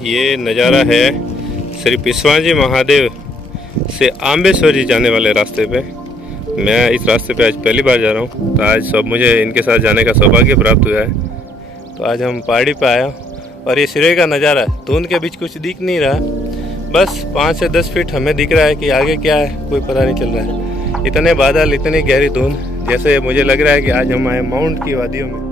ये नज़ारा है श्री पिसवांजी महादेव से आम्बेश्वरी जाने वाले रास्ते पे। मैं इस रास्ते पे आज पहली बार जा रहा हूँ, तो आज सब मुझे इनके साथ जाने का सौभाग्य प्राप्त हुआ है। तो आज हम पहाड़ी पे आए और ये सिरे का नज़ारा, धुंध के बीच कुछ दिख नहीं रहा, बस 5 से 10 फीट हमें दिख रहा है कि आगे क्या है कोई पता नहीं चल रहा है। इतने बादल, इतनी गहरी धुंध, जैसे मुझे लग रहा है कि आज हम आए माउंट की वादियों में।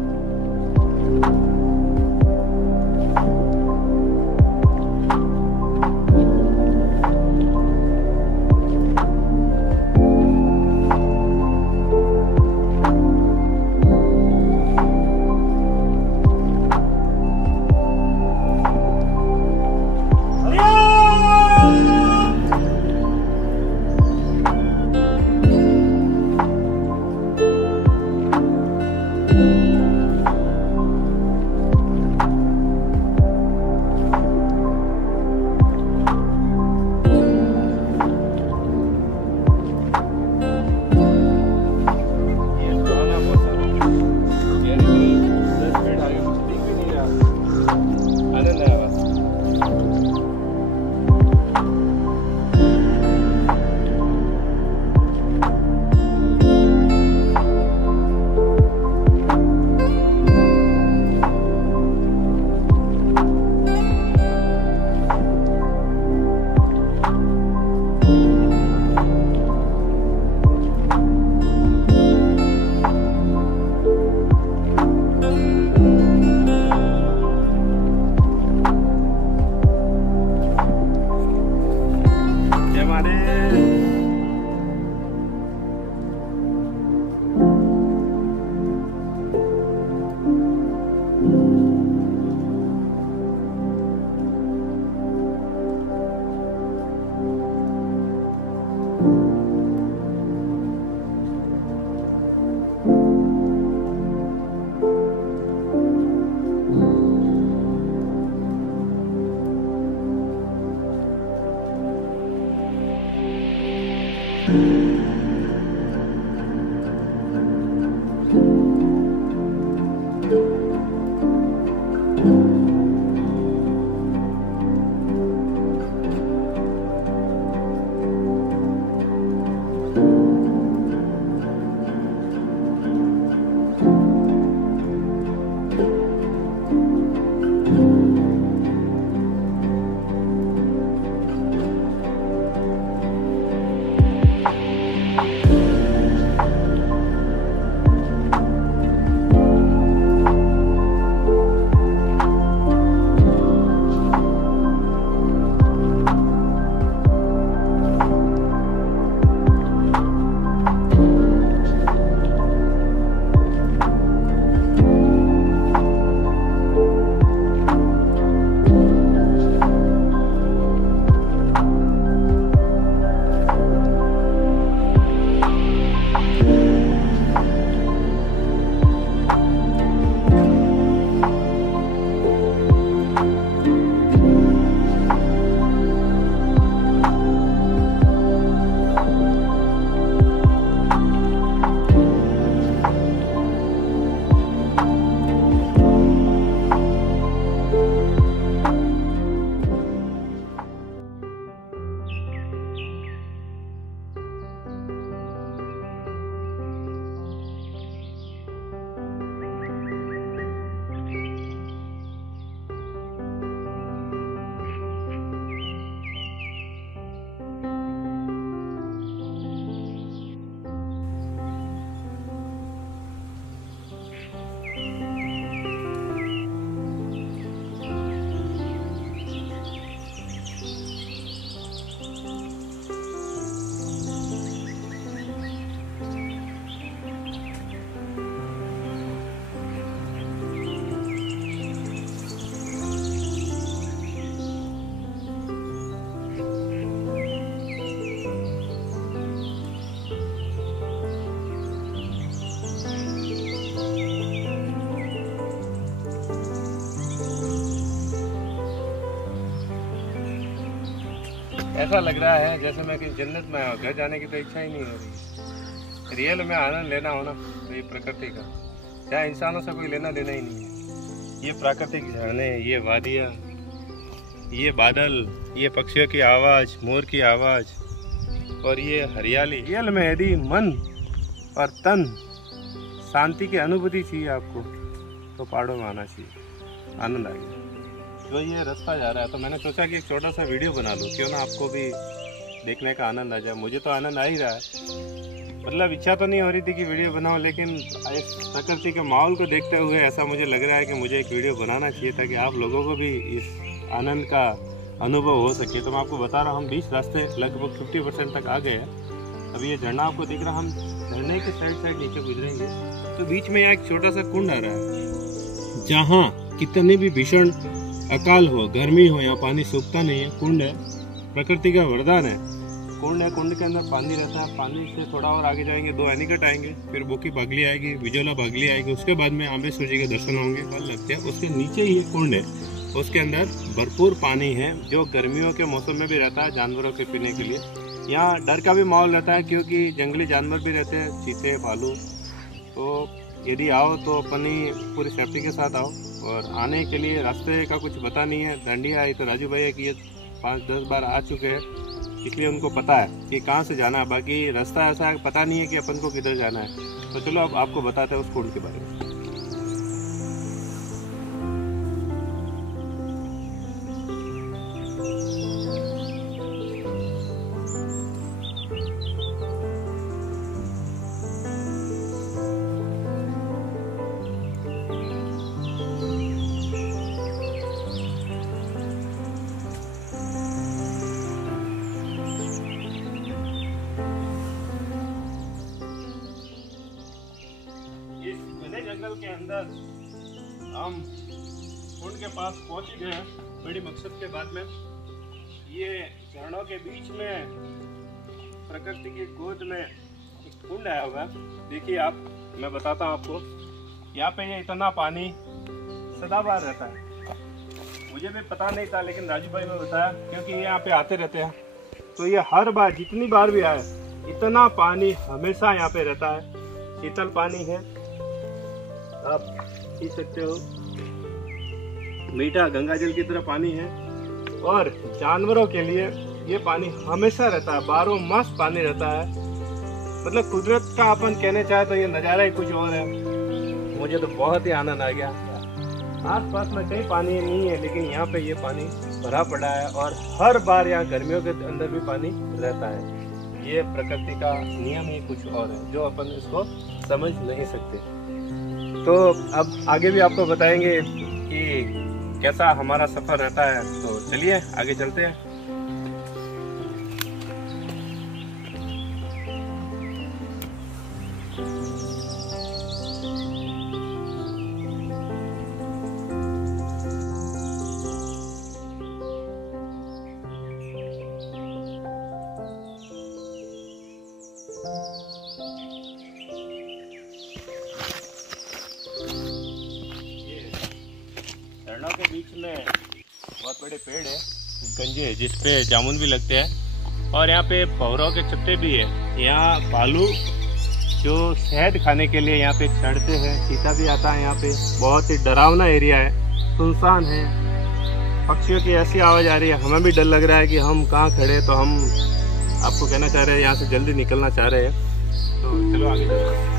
ऐसा लग रहा है जैसे मैं किसी जन्नत में आया हूँ। घर जाने की तो इच्छा ही नहीं हो रही। रियल में आनंद लेना हो ना तो ये प्रकृति का, चाहे इंसानों से कोई लेना देना ही नहीं है। ये प्राकृतिक झरने, ये वादियाँ, ये बादल, ये पक्षियों की आवाज़, मोर की आवाज़ और ये हरियाली, रियल में यदि मन और तन शांति की अनुभूति चाहिए आपको तो पहाड़ों में आना चाहिए, आनंद आ गया। जो ये रास्ता जा रहा है तो मैंने सोचा कि एक छोटा सा वीडियो बना लूँ, क्यों ना आपको भी देखने का आनंद आ जाए। मुझे तो आनंद आ ही रहा है, मतलब इच्छा तो नहीं हो रही थी कि वीडियो बनाऊं, लेकिन इस प्रकृति के माहौल को देखते हुए ऐसा मुझे लग रहा है कि मुझे एक वीडियो बनाना चाहिए ताकि आप लोगों को भी इस आनंद का अनुभव हो सके। तो मैं आपको बता रहा हूँ, हम 20 रास्ते लगभग 50% तक आ गए हैं। अभी ये झरना आपको दिख रहा, हम झरने के साइड नीचे गुजरेंगे तो बीच में यहाँ एक छोटा सा कुंड आ रहा है, जहाँ कितनी भी भीषण अकाल हो, गर्मी हो, यहाँ पानी सूखता नहीं है। कुंड है, प्रकृति का वरदान है। कुंड है, कुंड के अंदर पानी रहता है। पानी से थोड़ा और आगे जाएंगे, 2 एनीकट आएंगे, फिर बोकी बागली आएगी, बिजोला बागली आएगी, उसके बाद में आंबेश्वर जी के दर्शन होंगे, फल लगते हैं। उसके नीचे ही कुंड है, उसके अंदर भरपूर पानी है जो गर्मियों के मौसम में भी रहता है जानवरों के पीने के लिए। यहाँ डर का भी माहौल रहता है क्योंकि जंगली जानवर भी रहते हैं, चीते, भालू। तो यदि आओ तो अपनी पूरी सेफ्टी के साथ आओ। और आने के लिए रास्ते का कुछ पता नहीं है, डंडिया आई तो राजू भैया की ये 5-10 बार आ चुके हैं, इसलिए उनको पता है कि कहाँ से जाना है। बाकी रास्ता ऐसा पता नहीं है कि अपन को किधर जाना है। तो चलो अब आपको बताते हैं उस कुंड के बारे में। जंगल के अंदर हम कुंड के पास पहुंच गए हैं बड़ी मकसद के बाद में। ये झरनों के बीच में प्रकृति की गोद में एक कुंड आया हुआ है। देखिए आप, मैं बताता हूँ आपको, यहाँ पे ये इतना पानी सदाबहार रहता है। मुझे भी पता नहीं था, लेकिन राजू भाई ने बताया, क्योंकि ये यहाँ पे आते रहते हैं। तो ये हर बार, जितनी बार भी आए, इतना पानी हमेशा यहाँ पे रहता है। शीतल पानी है, आप पी सकते हो, मीठा गंगा जल की तरह पानी है। और जानवरों के लिए ये पानी हमेशा रहता है, 12 मास पानी रहता है। मतलब कुदरत का अपन कहने चाहे तो ये नज़ारा ही कुछ और है। मुझे तो बहुत ही आनंद आ गया। आस पास में कहीं पानी नहीं है, लेकिन यहाँ पे ये पानी भरा पड़ा है और हर बार यहाँ गर्मियों के अंदर भी पानी रहता है। ये प्रकृति का नियम ही कुछ और है जो अपन इसको समझ नहीं सकते। तो अब आगे भी आपको बताएंगे कि कैसा हमारा सफ़र रहता है। तो चलिए आगे चलते हैं। झरनों के बीच में बहुत बड़े पेड़ है, गंजे, जिसपे जामुन भी लगते हैं। और यहाँ पे भौरों के छत्ते भी है। यहाँ भालू जो शहद खाने के लिए यहाँ पे चढ़ते हैं, चीता भी आता है यहाँ पे। बहुत ही डरावना एरिया है, सुनसान है, पक्षियों की ऐसी आवाज़ आ रही है, हमें भी डर लग रहा है कि हम कहाँ खड़े। तो हम आपको कहना चाह रहे हैं, यहाँ से जल्दी निकलना चाह रहे हैं। तो चलो आगे चलते हैं।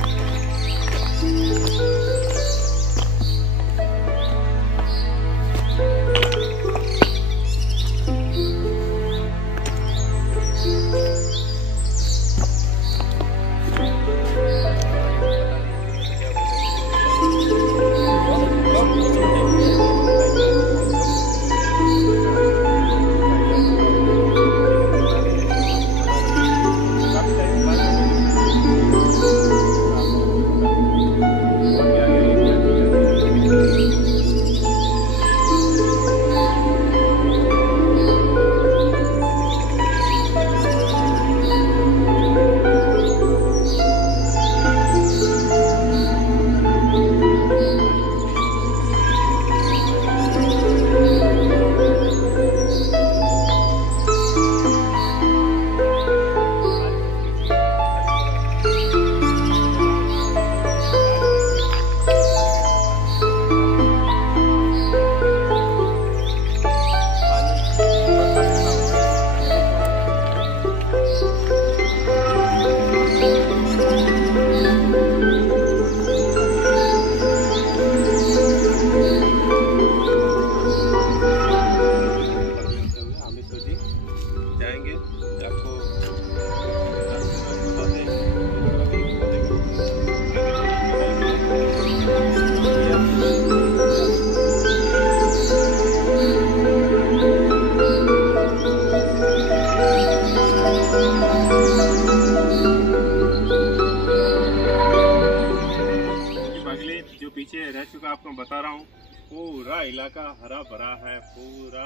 इलाका हरा भरा है, पूरा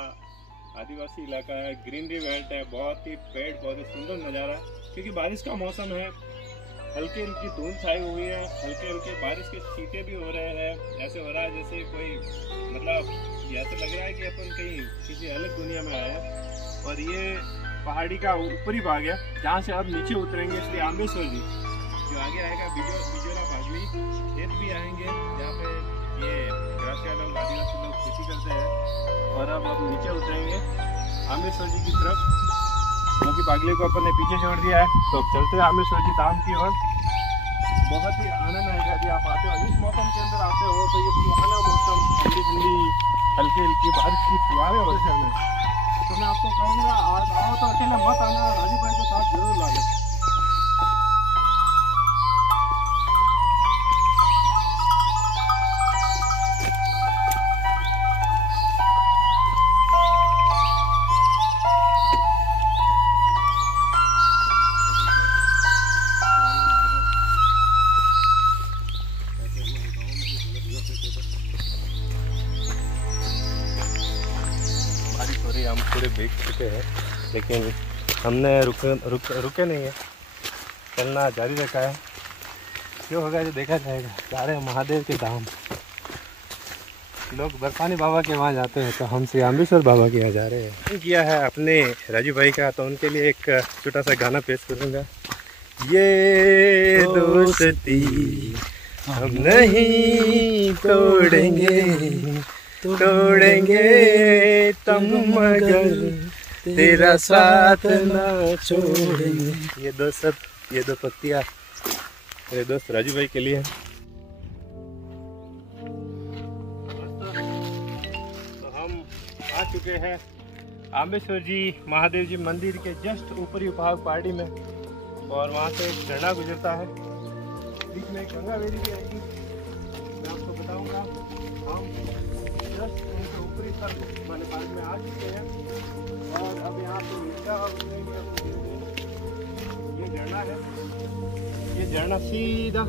आदिवासी इलाका है, ग्रीनरी बेल्ट है, बहुत ही पेड़ पौधे, सुंदर नज़ारा है। क्योंकि बारिश का मौसम है, हल्की हल्की धुंध छाई हुई है, हल्के हल्के बारिश के छींटे भी हो रहे हैं। ऐसे हो रहा है जैसे कोई मतलब ऐसे लग रहा है कि अपन कहीं किसी अलग दुनिया में आया है। और ये पहाड़ी का ऊपरी भाग है जहाँ से अब नीचे उतरेंगे, इसलिए आम्बेश्वर जी जो आगे आएगा बिजोला भागली खेत भी आएंगे, जहाँ पे ये ग्रासिया लोग आदिवासी लोग खेती करते हैं। और अब नीचे उतरेंगे आम्बेश्वर जी की तरफ, क्योंकि पागले को अपन ने पीछे छोड़ दिया है। तो अब चलते हैं आम्बेश्वर जी धाम की ओर। बहुत ही आनंद आएगा यदि आप आते हो, इस मौसम के अंदर आते हो तो ये सुहाना मौसम, ठंडी ठंडी हल्की हल्की बारिश की फुहारें होते हैं। तो मैं आपको कहूँगा आओ तो अकेले मत आना, राजू भाई के साथ जरूर लाना। हम पूरे भीग चुके हैं, लेकिन हमने रुके नहीं है, चलना जारी रखा है। क्यों होगा जो देखा जाएगा। जा रहे हैं महादेव के धाम। लोग बर्फानी बाबा के वहाँ जाते हैं, तो हम श्री आम्बेश्वर बाबा के यहाँ जा रहे हैं। किया है अपने राजू भाई का, तो उनके लिए एक छोटा सा गाना पेश करूँगा। ये दोस्ती हम नहीं तोड़ेंगे तुम मगर तेरा साथ ना छोड़ेंगे। ये दो पत्तियाँ मेरे दोस्त राजू भाई के लिए। तो हम आ चुके हैं आम्बेश्वर जी महादेव जी मंदिर के जस्ट ऊपरी भाग पहाड़ी में, और वहाँ से एक झरना गुजरता है, बीच में एक गंगा वेरी भी आएगी, मैं आपको बताऊँगा। हम ऊपरी स्तर वाले भाग में आ चुके हैं, और अब यहाँ पे ये झरना है। ये झरना सीधा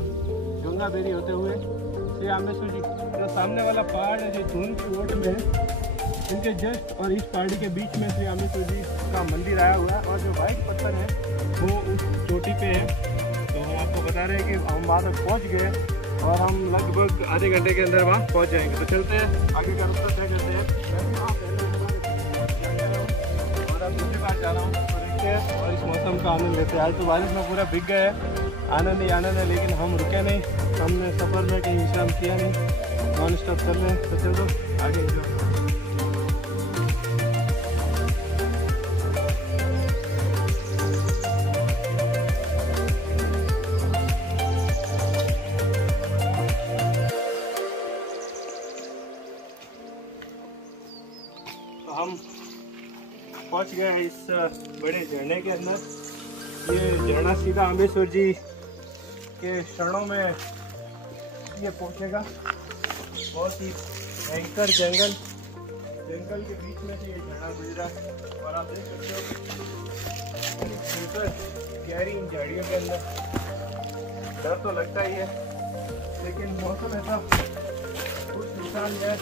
गंगा बेरी होते हुए श्री आम्बेश्वर जी, जो सामने वाला पहाड़ है जो धुंध की ओट में है, इनके जस्ट और इस पहाड़ी के बीच में श्री आम्बेश्वर जी का मंदिर आया हुआ है। और जो वाइट पत्थर है वो उस चोटी पे है। तो हम आपको बता रहे हैं कि हम वहाँ तक पहुँच गए, और हम लगभग आधे घंटे के अंदर वहाँ पहुँच जाएंगे। तो चलते हैं, आगे का रास्ता तय करते हैं। और अब दूसरी बार जा रहा हूँ, तो देखते हैं और इस मौसम का आनंद लेते हैं। आज तो बारिश में पूरा भीग गए हैं, आनंद ही आनंद है, लेकिन हम रुके नहीं, हमने सफ़र में कहीं विश्राम किया नहीं, नॉन स्टॉप कर रहे हैं। तो चलो आगे जाओ। हम पहुंच गए हैं इस बड़े झरने के अंदर। ये झरना सीधा आम्बेश्वर जी के शरणों में ये पहुंचेगा। बहुत ही भयंकर जंगल के बीच में से ये झरना गुजरा, और आप देख सकते हो गहरी इन झाड़ियों के अंदर। डर तो लगता ही है, लेकिन मौसम ऐसा कुछ नुकसान है,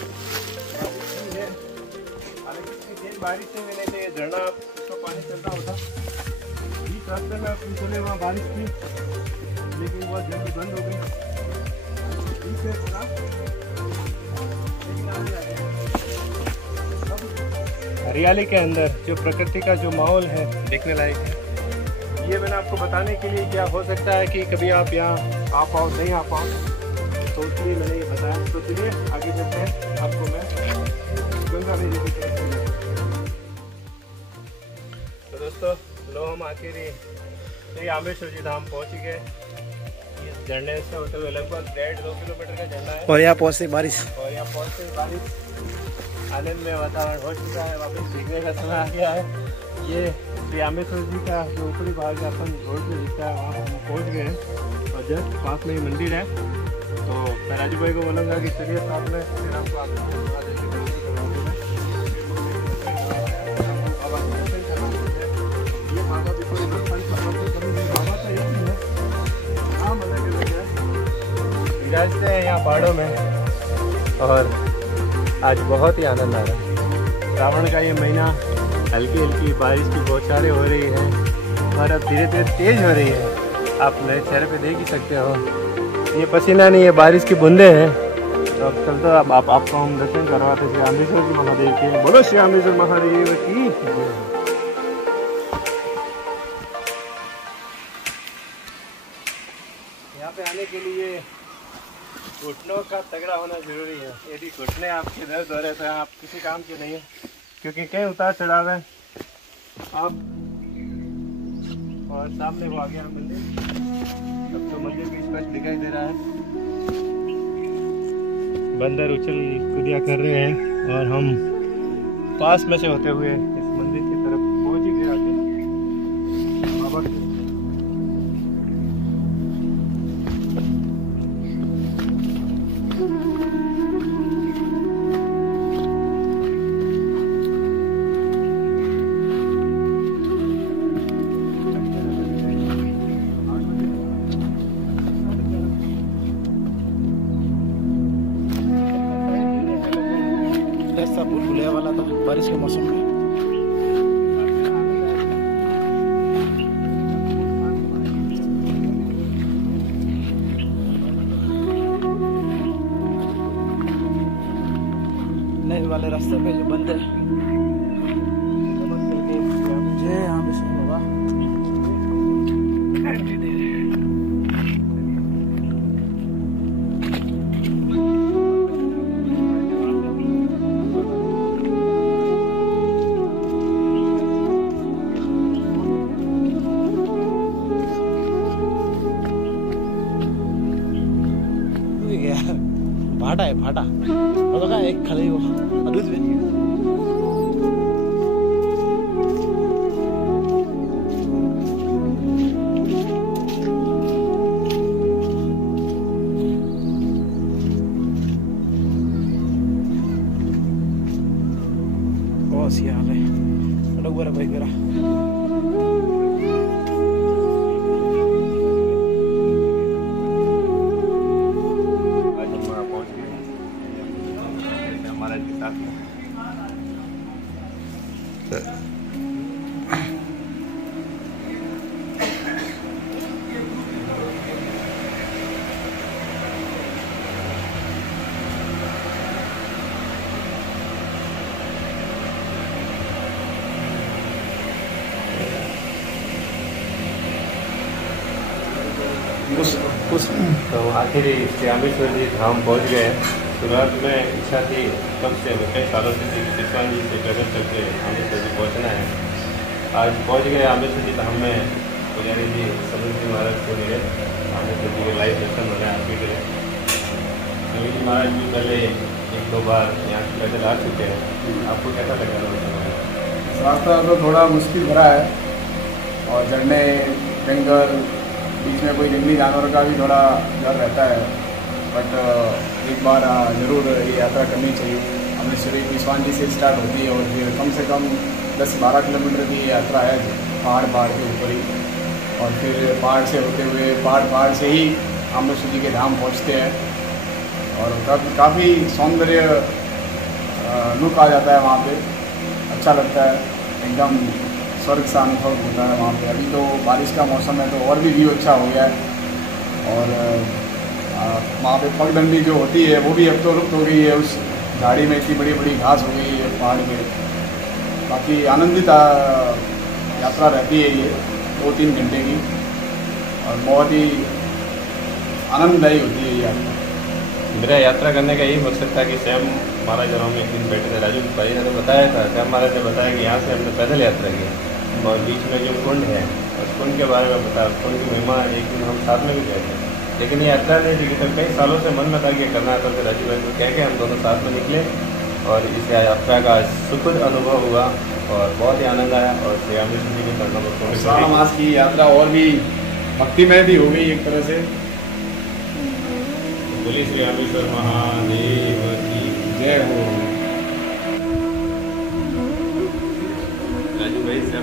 तेज बारिश से मैंने तो ये झरना उसका पानी चलता होता। बीच रास्ते में अपनी चले वहाँ बारिश थी, लेकिन बहुत जल्दी बंद हो गई। हरियाली के अंदर जो प्रकृति का जो माहौल है देखने लायक है। ये मैंने आपको बताने के लिए क्या हो सकता है कि कभी आप यहाँ आ पाओ नहीं आ पाओ, तो इसलिए मैंने ये बताया। तो चलिए आगे चलते हैं, आपको मैं गंगा वेरी की तरफ। तो दोस्तों लो हम आखिर श्री आम्बेश्वर जी धाम पहुँच गए। इस झरने से होते हुए लगभग 1.5-2 किलोमीटर का झरना है, और यहाँ पहुँचते बारिश आनंद में वातावरण हो चुका है। वापस सीखने का समय आ गया है। ये श्री आम्बेश्वर जी का जो ऊपरी भाग अपन रोड में दिखता है, वहाँ हम पहुँच गए हैं, और जस्ट पास में ही मंदिर है। तो मैं राजू भाई को बोलूँगा कि चलिए साथ में फिर आपको जाते हैं यहाँ पहाड़ों में, और आज बहुत ही आनंद आ रहा है। श्रावण का ये महीना, हल्की हल्की बारिश की बौछारें हो रही है और अब धीरे धीरे तेज हो रही है। आप मेरे चेहरे पे देख ही सकते हो, ये पसीना नहीं, ये बारिश की बूंदे हैं। तो अब चलते अब आपको हम दर्शन करवाते श्री आंबेश्वर जी महादेव के। बोलो श्री आंबेश्वर महादेव की। यहाँ पे आने के लिए घुटनों का तगड़ा होना जरूरी है। यदि घुटने आपके दर्द हो रहे तो आप किसी काम के नहीं है, क्योंकि कई उतार चढ़ाव है। आप और सामने वो आ गया मंदिर, अब तो मंदिर भी स्पष्ट दिखाई दे रहा है। बंदर उछल कूदिया कर रहे हैं और हम पास में से होते हुए इस मंदिर की तरफ पहुंच ही गए आगे। रास्ता भूल वाला था बारिश के मौसम में। नए वाले रास्ते पे जो बंद है, जय आंबेश्वर बाबा। भाटा है भाटा, और तो एक खड़े हो अदूत भी बहुत सी हाल है। अटक मेरा भाई मेरा तो आखिर श्री आंबेश्वर जी धाम पहुंच गए। शुरुआत में इच्छा थी कब से कई सालों से थी कि पिछवान जी से पैदल चल के आंबेश्वर जी पहुँचना है। आज पहुंच गए आंबेश्वर जी धाम में। पुजारी जी समीर जी महाराज से मिले, आंबेश्वर जी के लाइव दर्शन होने आपके लिए। समीर जी महाराज भी पहले एक दो बार यहाँ से पैदल आ चुके हैं, आपको कैसा लगा रहा? रास्ता तो थोड़ा मुश्किल भरा है और झरने जंगल, बीच में कोई जंगली जानवर का भी थोड़ा डर रहता है, बट एक बार ज़रूर ये यात्रा करनी चाहिए। अमृतसरी पिछवान जी से स्टार्ट होती है और फिर कम से कम 10-12 किलोमीटर की यात्रा है पहाड़ के ऊपर ही, और फिर पहाड़ से होते हुए पहाड़ से ही अमृतसर जी के धाम पहुँचते हैं। और काफ़ी सौंदर्य लुक आ जाता है वहाँ पे, अच्छा लगता है, एकदम स्वर्ग सा अनुभव होता है वहाँ पे। अभी तो बारिश का मौसम है तो और भी व्यू अच्छा हो गया है। और वहाँ पे पगडंडी जो होती है वो भी अब तो लुप्त हो गई है, उस झाड़ी में इतनी बड़ी बड़ी घास हो गई है पहाड़ में। बाकी आनंदित यात्रा रहती है ये 2-3 घंटे की, और बहुत ही आनंददायी होती है ये यात्रा। मेरा यात्रा करने का यही मकसद था कि श्याम महाराज और हम एक दिन बैठे थे, राजू भाई ने तो बताया था, श्याम महाराज ने बताया कि यहाँ से हमने पैदल यात्रा की और बीच में जो कुंड है उस कुंड के बारे में बताया, कुंड की महिमा। एक दिन हम साथ में भी गए थे, लेकिन ये यात्रा नहीं थी कि तब कई सालों से मन में था कि करना था। फिर राजू भाई को कह के हम दोनों साथ में निकले और इस यात्रा का सुखद अनुभव हुआ और बहुत ही आनंद आया। और श्री आंबेश्वर जी के चरणों श्रावण मास की यात्रा और भी भक्तिमय भी हो गई एक तरह से। बोलिए श्री आंबेश्वर महादेव की जय हो। राजू भाई से